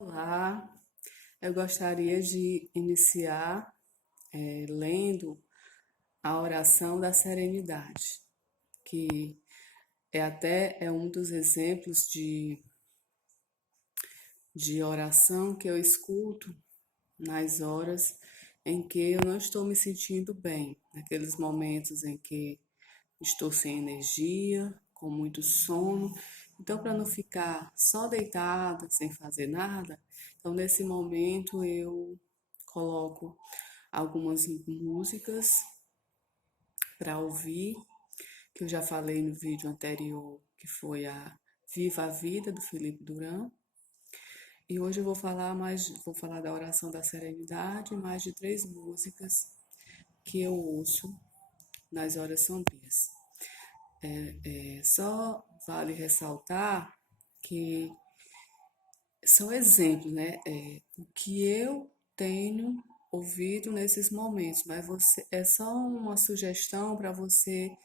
Olá, eu gostaria de iniciar lendo a oração da serenidade, que é um dos exemplos de oração que eu escuto nas horas em que eu não estou me sentindo bem, naqueles momentos em que estou sem energia, com muito sono. Então, para não ficar só deitada, sem fazer nada, então nesse momento eu coloco algumas músicas para ouvir, que eu já falei no vídeo anterior, que foi a Viva a Vida do Felipe Duran. E hoje eu vou falar da oração da serenidade, mais de 3 músicas que eu ouço nas horas sombrias. Só vale ressaltar que são exemplos, né? O que eu tenho ouvido nesses momentos, mas é só uma sugestão para você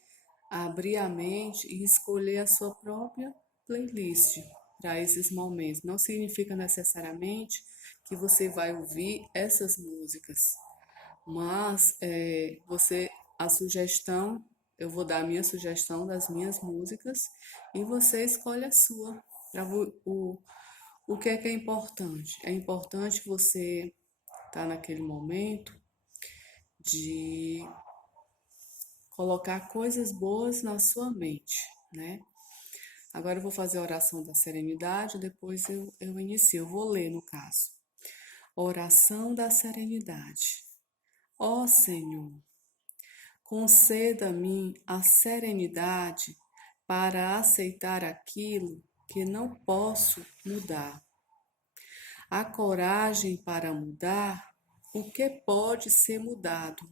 abrir a mente e escolher a sua própria playlist para esses momentos. Não significa necessariamente que você vai ouvir essas músicas, mas a sugestão, eu vou dar a minha sugestão das minhas músicas e você escolhe a sua. O que é importante? É importante você estar naquele momento de colocar coisas boas na sua mente, né? Agora eu vou fazer a oração da serenidade, depois eu inicio, eu vou ler no caso. Oração da serenidade. Ó Senhor, conceda a mim a serenidade para aceitar aquilo que não posso mudar, a coragem para mudar o que pode ser mudado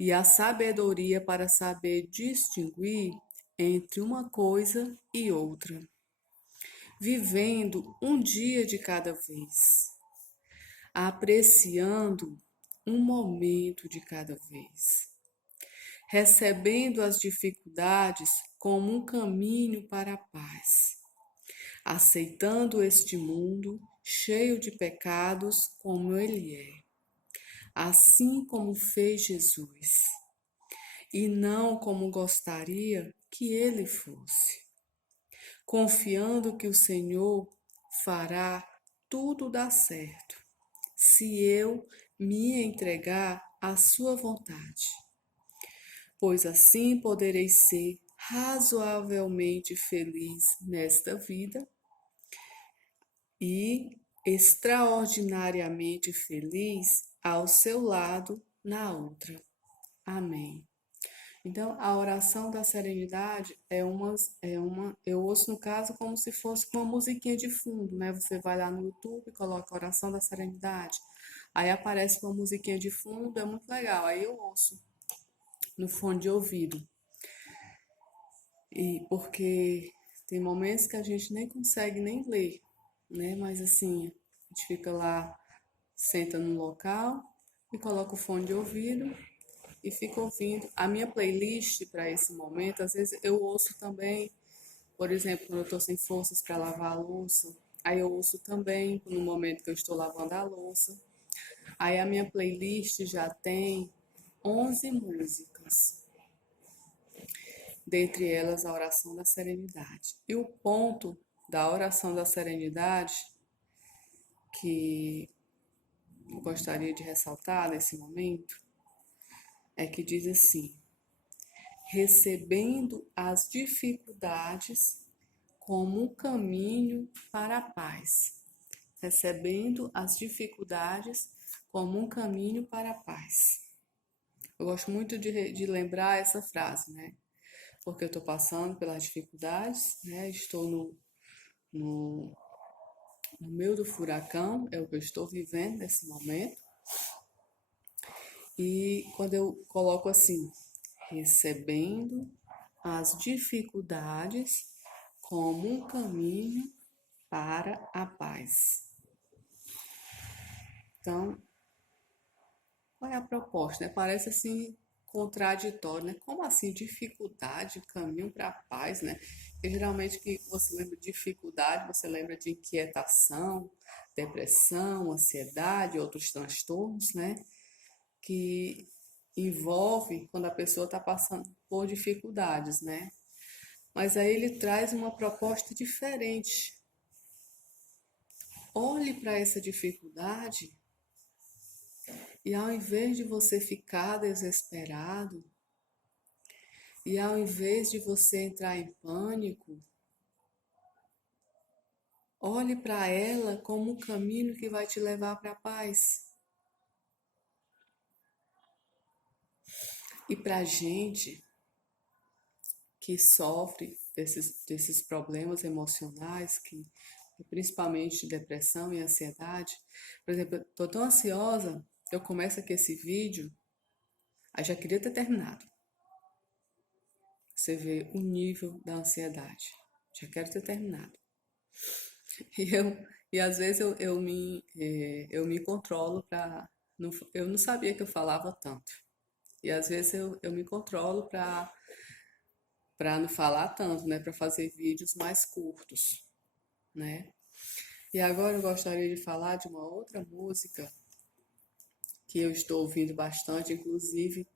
e a sabedoria para saber distinguir entre uma coisa e outra, vivendo um dia de cada vez, apreciando um momento de cada vez, recebendo as dificuldades como um caminho para a paz, aceitando este mundo cheio de pecados como ele é, assim como fez Jesus, e não como gostaria que ele fosse, confiando que o Senhor fará tudo dar certo, se eu me entregar à sua vontade, pois assim poderei ser razoavelmente feliz nesta vida e extraordinariamente feliz ao seu lado na outra. Amém. Então, a oração da serenidade eu ouço no caso como se fosse uma musiquinha de fundo, né? Você vai lá no YouTube e coloca oração da serenidade. Aí aparece uma musiquinha de fundo, é muito legal. Aí eu ouço no fone de ouvido. E porque tem momentos que a gente nem consegue nem ler, né? Mas assim, a gente fica lá, senta no local e coloca o fone de ouvido e fico ouvindo. A minha playlist para esse momento, às vezes eu ouço também, por exemplo, quando eu estou sem forças para lavar a louça, aí eu ouço também no momento que eu estou lavando a louça. Aí a minha playlist já tem 11 músicas, dentre elas a oração da serenidade. E o ponto da oração da serenidade que eu gostaria de ressaltar nesse momento é que diz assim: recebendo as dificuldades como um caminho para a paz. Recebendo as dificuldades como um caminho para a paz. Eu gosto muito de lembrar essa frase, né? Porque eu estou passando pelas dificuldades, né? Estou no, no meio do furacão, é o que eu estou vivendo nesse momento. E quando eu coloco assim, recebendo as dificuldades como um caminho para a paz. Então, qual é a proposta, né? Parece assim contraditório, né? Como assim dificuldade, caminho para a paz, né? E geralmente que você lembra de dificuldade, você lembra de inquietação, depressão, ansiedade, outros transtornos, né? Que envolve quando a pessoa está passando por dificuldades, né? Mas aí ele traz uma proposta diferente. Olhe para essa dificuldade e ao invés de você ficar desesperado, e ao invés de você entrar em pânico, olhe para ela como um caminho que vai te levar para a paz. E para a gente que sofre desses problemas emocionais, que principalmente de depressão e ansiedade, por exemplo, eu estou tão ansiosa, eu começo aqui esse vídeo, aí já queria ter terminado. Você vê o nível da ansiedade. Já quero ter terminado. E, e às vezes eu me controlo para. Eu não sabia que eu falava tanto. E às vezes eu me controlo para não falar tanto, né? Para fazer vídeos mais curtos, né? E agora eu gostaria de falar de uma outra música que eu estou ouvindo bastante, inclusive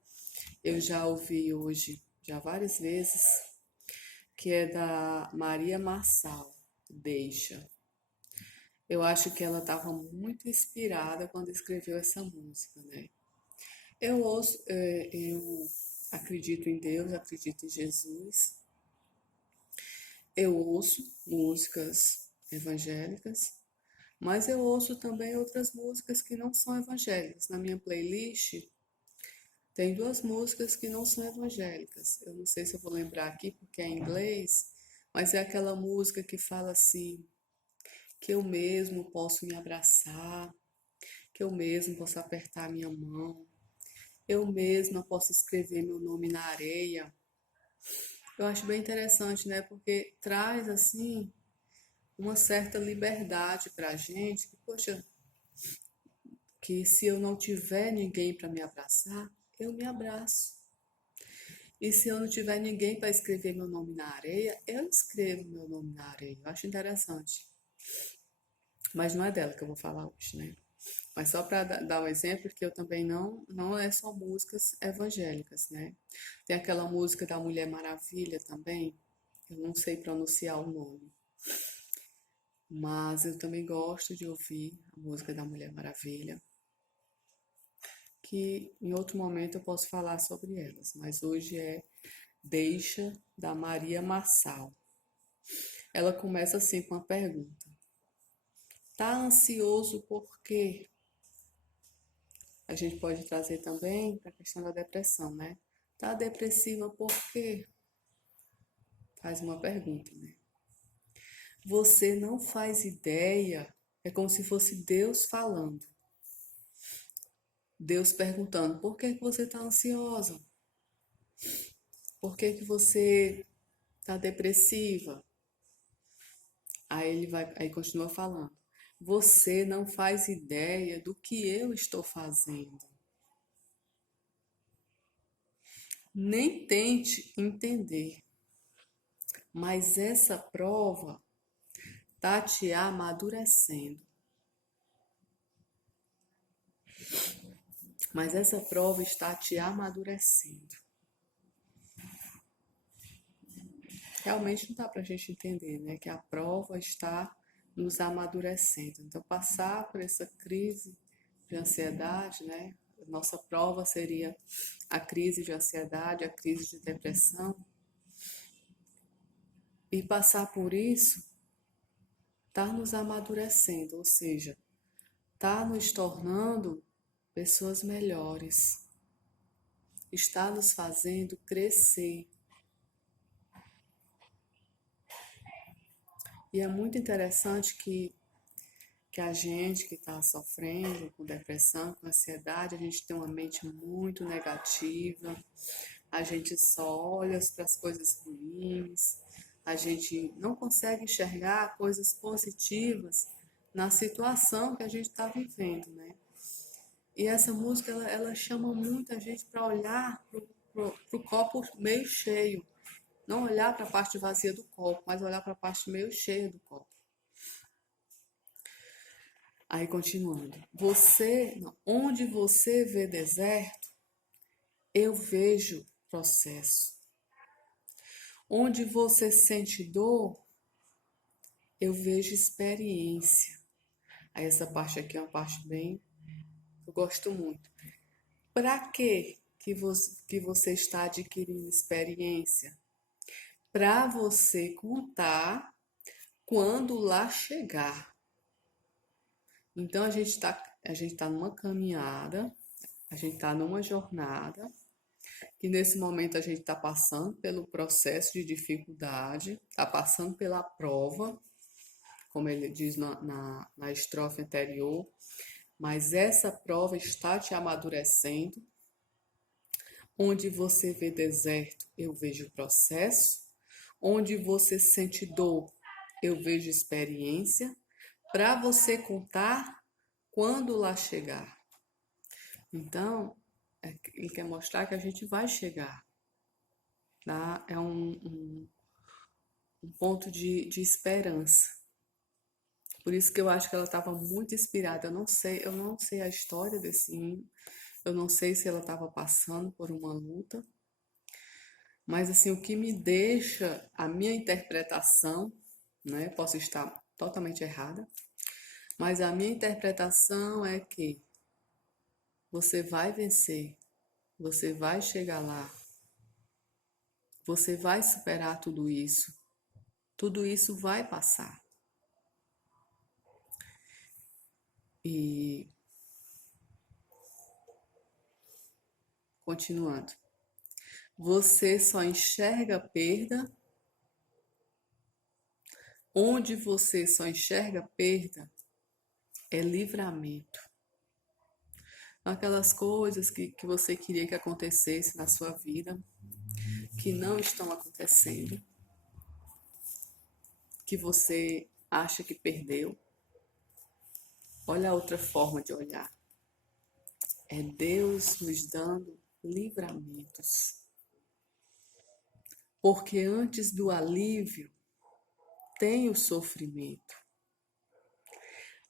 eu já ouvi hoje já várias vezes, que é da Maria Marçal, Deixa. Eu acho que ela estava muito inspirada quando escreveu essa música, né? Eu acredito em Deus, acredito em Jesus. Eu ouço músicas evangélicas, mas eu ouço também outras músicas que não são evangélicas. Na minha playlist tem duas músicas que não são evangélicas. Eu não sei se eu vou lembrar aqui porque é em inglês, mas é aquela música que fala assim, que eu mesmo posso me abraçar, que eu mesmo posso apertar minha mão, eu mesma posso escrever meu nome na areia. Eu acho bem interessante, né? Porque traz, assim, uma certa liberdade pra gente, que, poxa, que se eu não tiver ninguém para me abraçar, eu me abraço. E se eu não tiver ninguém para escrever meu nome na areia, eu escrevo meu nome na areia. Eu acho interessante. Mas não é dela que eu vou falar hoje, né? Mas só para dar um exemplo, que eu também não é só músicas evangélicas, né? Tem aquela música da Mulher Maravilha também, eu não sei pronunciar o nome, mas eu também gosto de ouvir a música da Mulher Maravilha, que em outro momento eu posso falar sobre elas, mas hoje é Deixa, da Maria Marçal. Ela começa assim com uma pergunta: tá ansioso por quê? A gente pode trazer também para a questão da depressão, né? Tá depressiva por quê? Faz uma pergunta, né? Você não faz ideia, é como se fosse Deus falando. Deus perguntando: por que que você está ansiosa? Por que que você está depressiva? Aí continua falando: você não faz ideia do que eu estou fazendo. Nem tente entender, mas essa prova está te amadurecendo. Mas essa prova está te amadurecendo. Realmente não dá para a gente entender, né? Que a prova está nos amadurecendo. Então, passar por essa crise de ansiedade, né? Nossa prova seria a crise de ansiedade, a crise de depressão. E passar por isso está nos amadurecendo, ou seja, está nos tornando pessoas melhores, está nos fazendo crescer. E é muito interessante que a gente que está sofrendo com depressão, com ansiedade, a gente tem uma mente muito negativa, a gente só olha para as coisas ruins, a gente não consegue enxergar coisas positivas na situação que a gente está vivendo, né? E essa música, ela chama muito a gente para olhar para o copo meio cheio, Não olhar para a parte vazia do copo, mas olhar para a parte meio cheia do copo. Aí continuando. Onde você vê deserto, eu vejo processo. Onde você sente dor, eu vejo experiência. Aí essa parte aqui é uma parte bem, eu gosto muito. Para que você está adquirindo experiência? Para você contar quando lá chegar. Então a gente tá numa caminhada, a gente está numa jornada, que nesse momento a gente está passando pelo processo de dificuldade, está passando pela prova, como ele diz na estrofe anterior, mas essa prova está te amadurecendo. Onde você vê deserto, eu vejo processo. Onde você sente dor, eu vejo experiência. Para você contar quando lá chegar. Então, ele quer mostrar que a gente vai chegar. Tá? É um ponto de esperança. Por isso que eu acho que ela estava muito inspirada. Eu não sei a história desse hino. Eu não sei se ela estava passando por uma luta. Mas assim, o que me deixa, a minha interpretação, né? Posso estar totalmente errada, mas a minha interpretação é que você vai vencer, você vai chegar lá, você vai superar tudo isso vai passar. E continuando, você só enxerga perda, onde você só enxerga perda é livramento. Aquelas coisas que você queria que acontecesse na sua vida, que não estão acontecendo, que você acha que perdeu. Olha a outra forma de olhar. É Deus nos dando livramentos. Porque antes do alívio tem o sofrimento.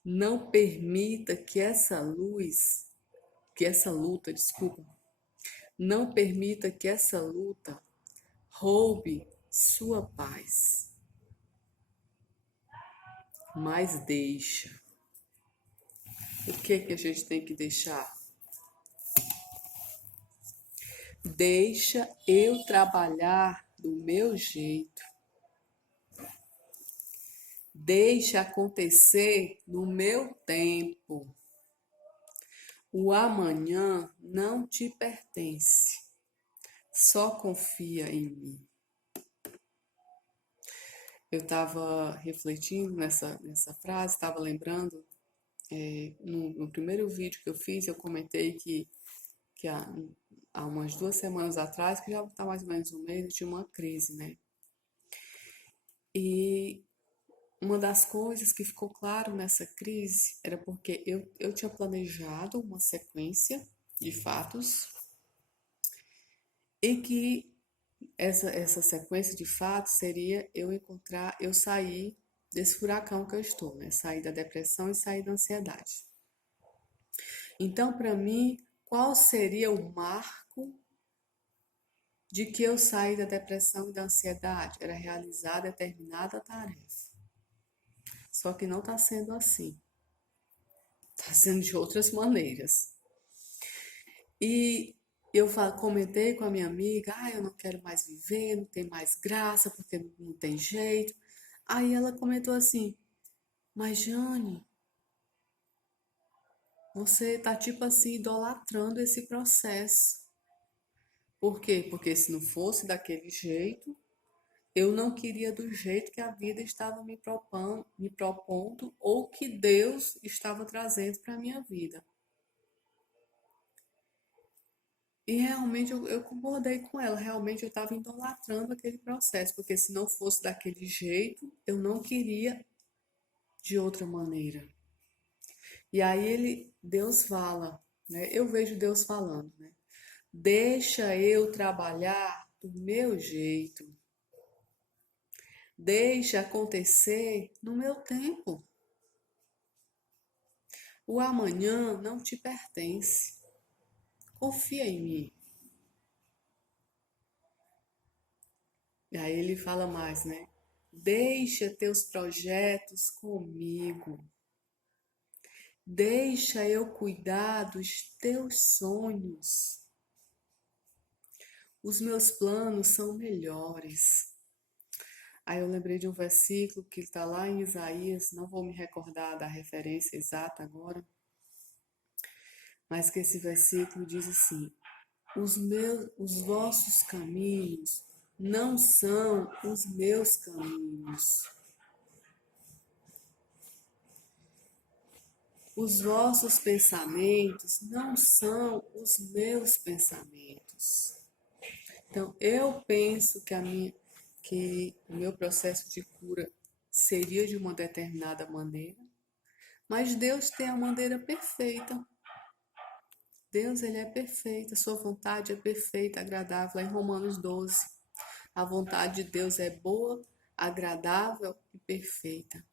Não permita que essa luta, não permita que essa luta roube sua paz. Mas deixa. O que a gente tem que deixar? Deixa eu trabalhar do meu jeito. Deixa acontecer no meu tempo. O amanhã não te pertence. Só confia em mim. Eu estava refletindo nessa frase, estava lembrando, no primeiro vídeo que eu fiz, eu comentei que há umas 2 semanas atrás, que já está mais ou menos um mês, eu tinha uma crise, né? E uma das coisas que ficou claro nessa crise era porque eu tinha planejado uma sequência de fatos e que essa sequência de fatos seria eu sair desse furacão que eu estou, né? Sair da depressão e sair da ansiedade. Então, para mim, qual seria o marco de que eu saí da depressão e da ansiedade? Era realizar determinada tarefa. Só que não está sendo assim. Está sendo de outras maneiras. E eu comentei com a minha amiga, eu não quero mais viver, não tem mais graça, porque não tem jeito. Aí ela comentou assim, mas Jane, você tá tipo assim, idolatrando esse processo. Por quê? Porque se não fosse daquele jeito, eu não queria do jeito que a vida estava me propondo ou que Deus estava trazendo para a minha vida. E realmente eu concordei com ela, realmente eu estava idolatrando aquele processo, porque se não fosse daquele jeito, eu não queria de outra maneira. E aí Deus fala, né? Eu vejo Deus falando, né? Deixa eu trabalhar do meu jeito. Deixe acontecer no meu tempo. O amanhã não te pertence. Confia em mim. E aí ele fala mais, né? Deixa teus projetos comigo. Deixa eu cuidar dos teus sonhos. Os meus planos são melhores. Aí eu lembrei de um versículo que está lá em Isaías, não vou me recordar da referência exata agora, mas que esse versículo diz assim: os vossos caminhos não são os meus caminhos. Os vossos pensamentos não são os meus pensamentos. Então, eu penso que o meu processo de cura seria de uma determinada maneira, mas Deus tem a maneira perfeita. Deus, ele é perfeito, a sua vontade é perfeita, agradável. Lá em Romanos 12, a vontade de Deus é boa, agradável e perfeita.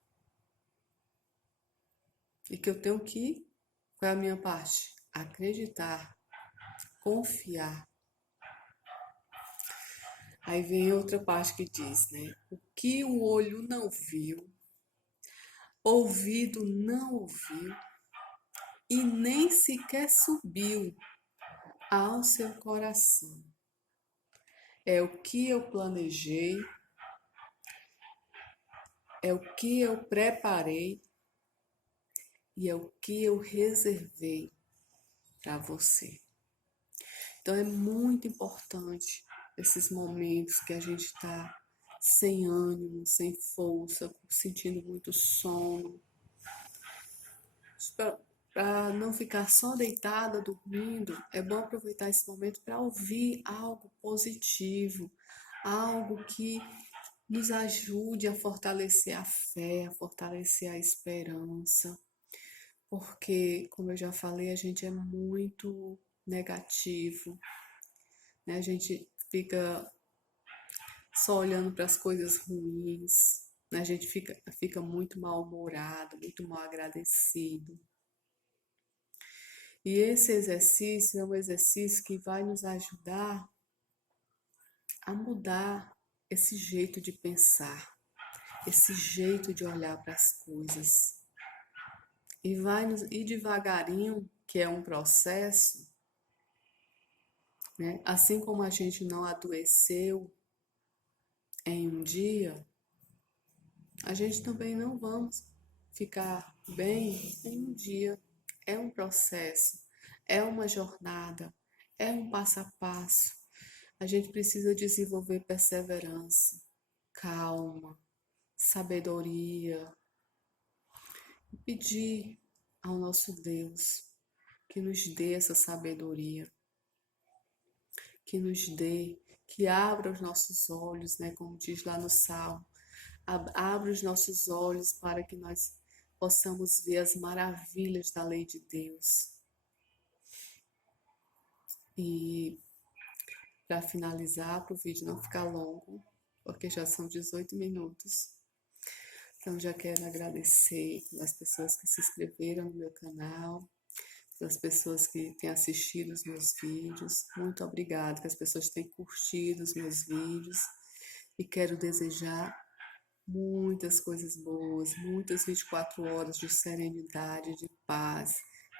E que eu tenho que, qual é a minha parte? Acreditar, confiar. Aí vem outra parte que diz, né? O que o olho não viu, ouvido não ouviu e nem sequer subiu ao seu coração. É o que eu planejei, é o que eu preparei e é o que eu reservei para você. Então é muito importante esses momentos que a gente está sem ânimo, sem força, sentindo muito sono, para não ficar só deitada, dormindo, é bom aproveitar esse momento para ouvir algo positivo, algo que nos ajude a fortalecer a fé, a fortalecer a esperança, porque, como eu já falei, a gente é muito negativo, né? A gente fica só olhando para as coisas ruins, né? A gente fica muito mal-humorado, muito mal agradecido. E esse exercício é um exercício que vai nos ajudar a mudar esse jeito de pensar, esse jeito de olhar para as coisas. E vai nos ir devagarinho, que é um processo, né? Assim como a gente não adoeceu em um dia, a gente também não vamos ficar bem em um dia. É um processo, é uma jornada, é um passo a passo. A gente precisa desenvolver perseverança, calma, sabedoria, e pedir ao nosso Deus que nos dê essa sabedoria, que nos dê, que abra os nossos olhos, né, como diz lá no Salmo, abra os nossos olhos para que nós possamos ver as maravilhas da lei de Deus. E para finalizar, para o vídeo não ficar longo, porque já são 18 minutos, então já quero agradecer as pessoas que se inscreveram no meu canal, as pessoas que têm assistido os meus vídeos. Muito obrigada, que as pessoas têm curtido os meus vídeos. E quero desejar muitas coisas boas, muitas 24 horas de serenidade, de paz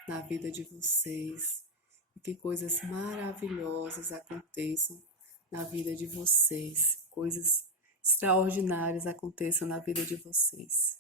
na vida de vocês. E que coisas maravilhosas aconteçam na vida de vocês. Coisas extraordinárias aconteçam na vida de vocês.